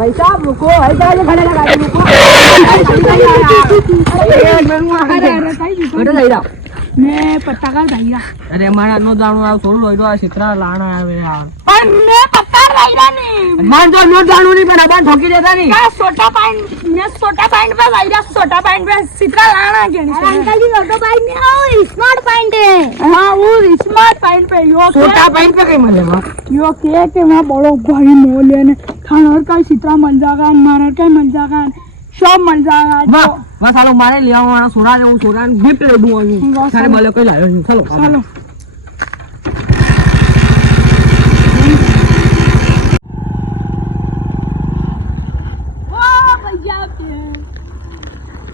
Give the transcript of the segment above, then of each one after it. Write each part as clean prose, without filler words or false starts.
भाई साहब रुको, भाई साहब खड़े लगा दे रुको। अरे नहीं मैं पत्ता का भाई अरे हमारा नो दाणो आ छोड़ लो आ चित्रा लाना आवे यार पर मैं पत्ता लाईरा नहीं मान तो नो दाणो नहीं पण अपन ठोकी देता नहीं का छोटा पैंट मैं छोटा पैंट पे लाईरा छोटा पैंट पे चित्रा लाना के अंकल जी छोटा पैंट नहीं ओ स्मार्ट पैंट है हां वो स्मार्ट पैंट पे यो छोटा पैंट पे कई मिले यो के मैं बड़ो भाई मोले ने खानर का चित्रा मिल जाएगा मानर का मिल जाएगा सब मिल जाएगा बस हालो मारे ले आओ सोडा ने सोडा गिफ्ट दे दूं सारे वाले को लायो चलो चलो ओ भैया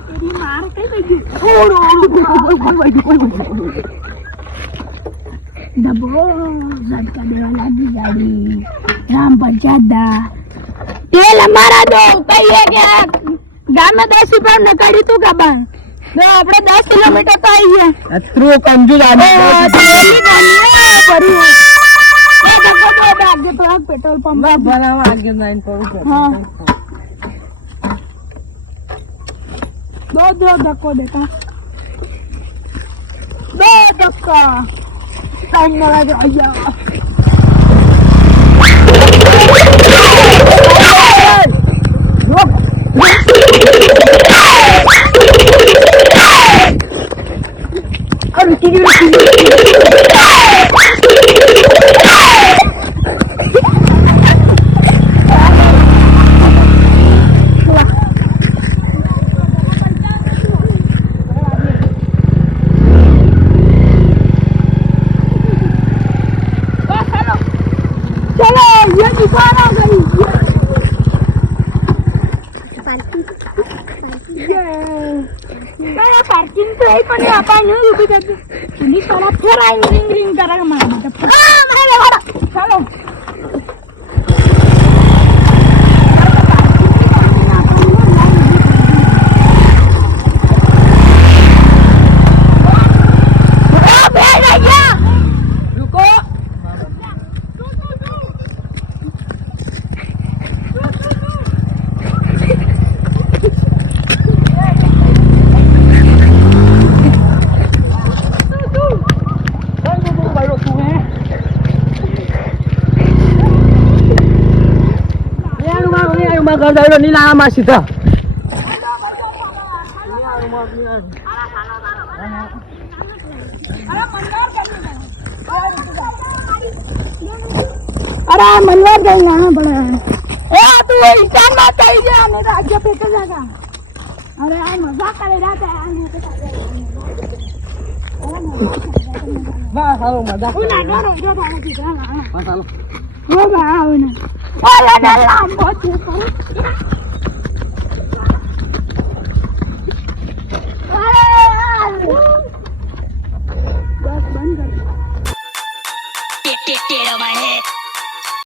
तेरी मार कई गई दबो झटका देवा लागी गाड़ी राम पंचायत तेल हमारा दो कहिए क्या गाम में 10 रुपया न कड़ी तू कबा मैं अपने 10 किलोमीटर तो आई है अत्रो कंजूस आदमी तेरी गानी परी है ये देखो तो आगे तो पेट्रोल पंप में भला आगे 9 पर हां दो धक्को देखा दो धक्का टाइम लगा दे आया पार्किंग तो है पण आपण नाही उभी करते तुम्ही चला फिर आई रिंग रिंग करा मारा चलो घर जाइलो नीला आमा सीधा अरे मनवार गई ना बड़ा ए तू इंसान मत आई जा मेरा आगे पे चल जाएगा अरे यार मजाक करे रहता है वाह हालो मजाक ना डरो जो थाने की ना हां हालो वो बा ना ओला ना लाम बहुत